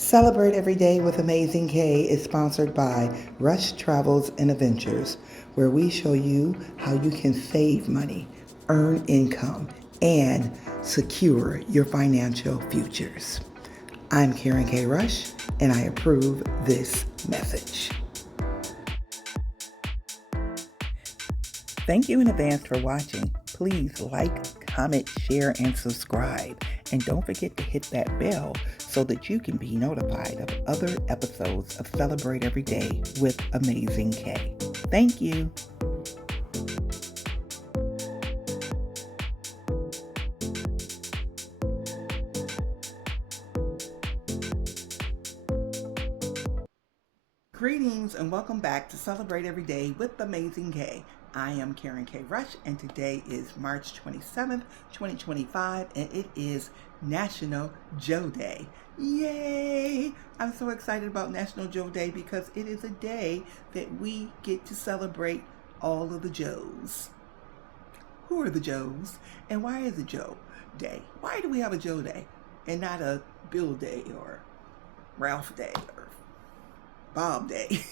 Celebrate Every Day with Amazing K is sponsored by Rush Travels and Adventures, where we show you how you can save money, earn income, and secure your financial futures. I'm Karen K. Rush, and I approve this message. Thank you in advance for watching. Please like, comment, share, and subscribe. And don't forget to hit that bell so that you can be notified of other episodes of Celebrate Every Day with Amazing K. Thank you. Greetings and welcome back to Celebrate Every Day with Amazing K. I am Karen K. Rush, and today is March 27th, 2025, and it is National Joe Day. Yay! I'm so excited about National Joe Day because it is a day that we get to celebrate all of the Joes. Who are the Joes? And why is it Joe Day? Why do we have a Joe Day and not a Bill Day or Ralph Day or Bob Day?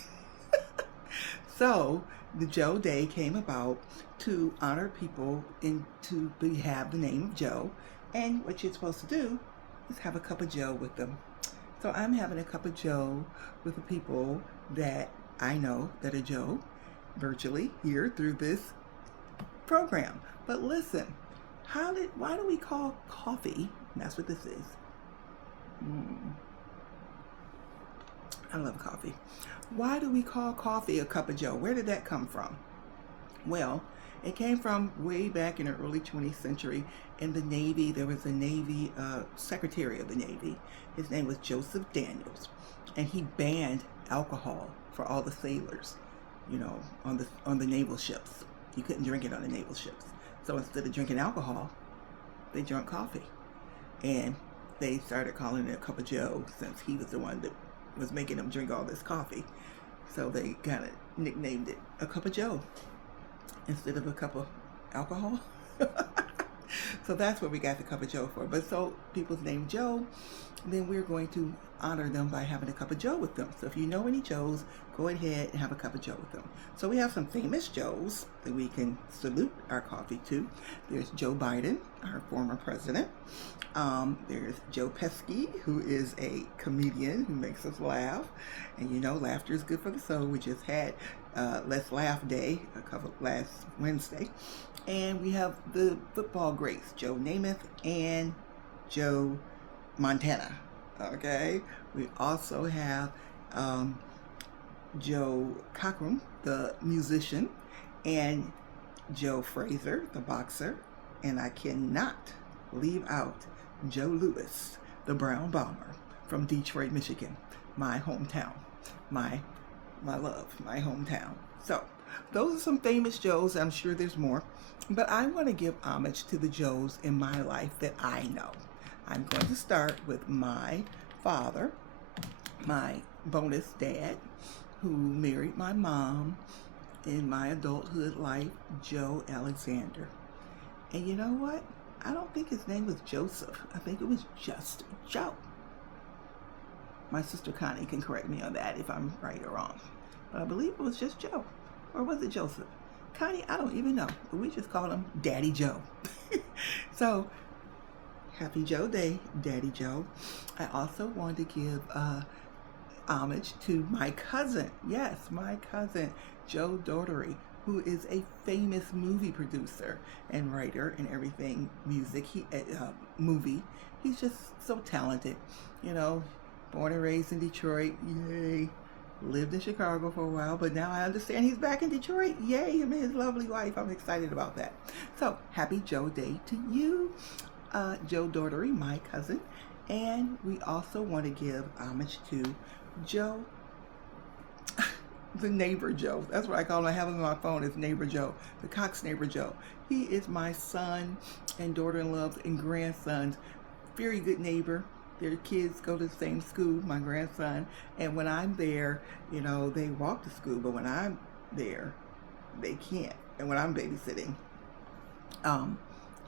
So the Joe Day came about to honor people and to have the name of Joe. And what you're supposed to do is have a cup of Joe with them. So I'm having a cup of Joe with the people that I know that are Joe virtually here through this program. But listen, why do we call coffee, and that's what this is. I love coffee. Why do we call coffee a cup of Joe? Where did that come from? Well, it came from way back in the early 20th century in the Navy. There was a Navy Secretary of the Navy. His name was Joseph Daniels, and he banned alcohol for all the sailors, on the naval ships. You couldn't drink it on the naval ships. So instead of drinking alcohol, they drank coffee, and they started calling it a cup of Joe since he was the one that was making them drink all this coffee. So they kind of nicknamed it a cup of Joe instead of a cup of alcohol. So that's what we got the cup of Joe for. But so people's name Joe, then we're going to honor them by having a cup of Joe with them. So if you know any Joes, go ahead and have a cup of Joe with them. So we have some famous Joes that we can salute our coffee to. There's Joe Biden, our former president. There's Joe Pesci, who is a comedian who makes us laugh. And laughter is good for the soul. We just had Let's Laugh Day last Wednesday. And we have the football greats, Joe Namath and Joe Montana. Okay. We also have Joe Cochran, the musician, and Joe Frazier, the boxer. And I cannot leave out Joe Louis, the Brown Bomber from Detroit, Michigan, my hometown, my love, my hometown. So those are some famous Joes. I'm sure there's more, but I want to give homage to the Joes in my life that I know. I'm going to start with my father, my bonus dad, who married my mom in my adulthood life, Joe Alexander. And you know what? I don't think his name was Joseph. I think it was just Joe. My sister Connie can correct me on that if I'm right or wrong. But I believe it was just Joe. Or was it Joseph? Connie, I don't even know. But we just call him Daddy Joe. So, happy Joe Day, Daddy Joe. I also want to give homage to my cousin. Yes, my cousin, Joe Daughtery, who is a famous movie producer and writer and everything, music, movie. He's just so talented, born and raised in Detroit, yay. Lived in Chicago for a while, but now I understand he's back in Detroit. Yay, him and his lovely wife. I'm excited about that. So, happy Joe Day to you, Joe Daughtery, my cousin. And we also want to give homage to Joe, the neighbor Joe. That's what I call him. I have him on my phone as Neighbor Joe, the Cox Neighbor Joe. He is my son and daughter-in-law and grandson's very good neighbor. Their kids go to the same school, my grandson, and when I'm there, they walk to school, but when I'm there, they can't. And when I'm babysitting,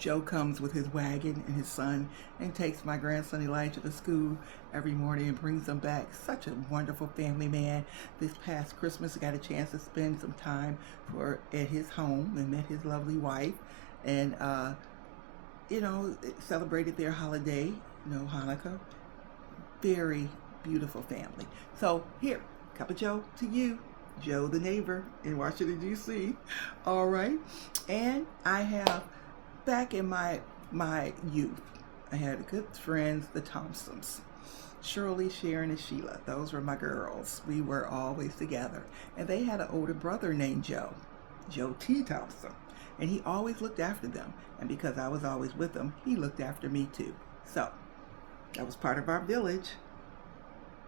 Joe comes with his wagon and his son and takes my grandson Elijah to school every morning and brings him back. Such a wonderful family man. This past Christmas, I got a chance to spend some time at his home and met his lovely wife, and celebrated their holiday, Hanukkah. Very beautiful family. So here, cup of Joe to you, Joe the neighbor in Washington, D.C. All right. And I have, back in my youth, I had good friends, the Thompsons. Shirley, Sharon, and Sheila. Those were my girls. We were always together. And they had an older brother named Joe T. Thompson. And he always looked after them. And because I was always with them, he looked after me too. So that was part of our village.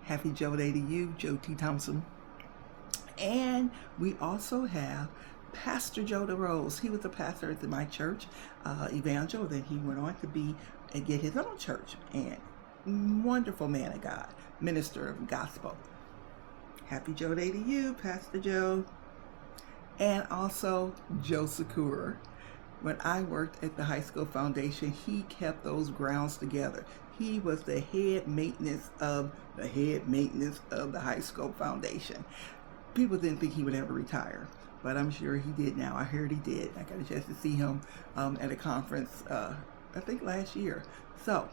Happy Joe Day to you, Joe T. Thompson. And we also have Pastor Joe DeRose. He was a pastor at my church, Evangel. Then he went on to get his own church. And wonderful man of God, minister of gospel. Happy Joe Day to you, Pastor Joe. And also Joe Sakura. When I worked at the high school foundation, he kept those grounds together. He was the head maintenance of the high school foundation. People didn't think he would ever retire, but I'm sure he did now. I heard he did. I got a chance to see him at a conference, I think last year. So,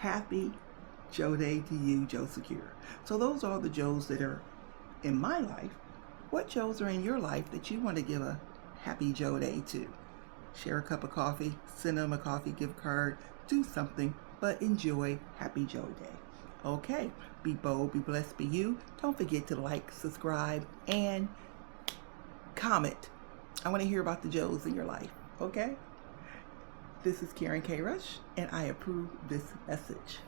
happy Joe Day to you, Joe Secure. So those are the Joes that are in my life. What Joes are in your life that you want to give a happy Joe Day to? Share a cup of coffee, send them a coffee gift card, do something, but enjoy Happy Joe Day. Okay, be bold, be blessed, be you. Don't forget to like, subscribe, and comment. I want to hear about the Joes in your life, okay? This is Karen K. Rush, and I approve this message.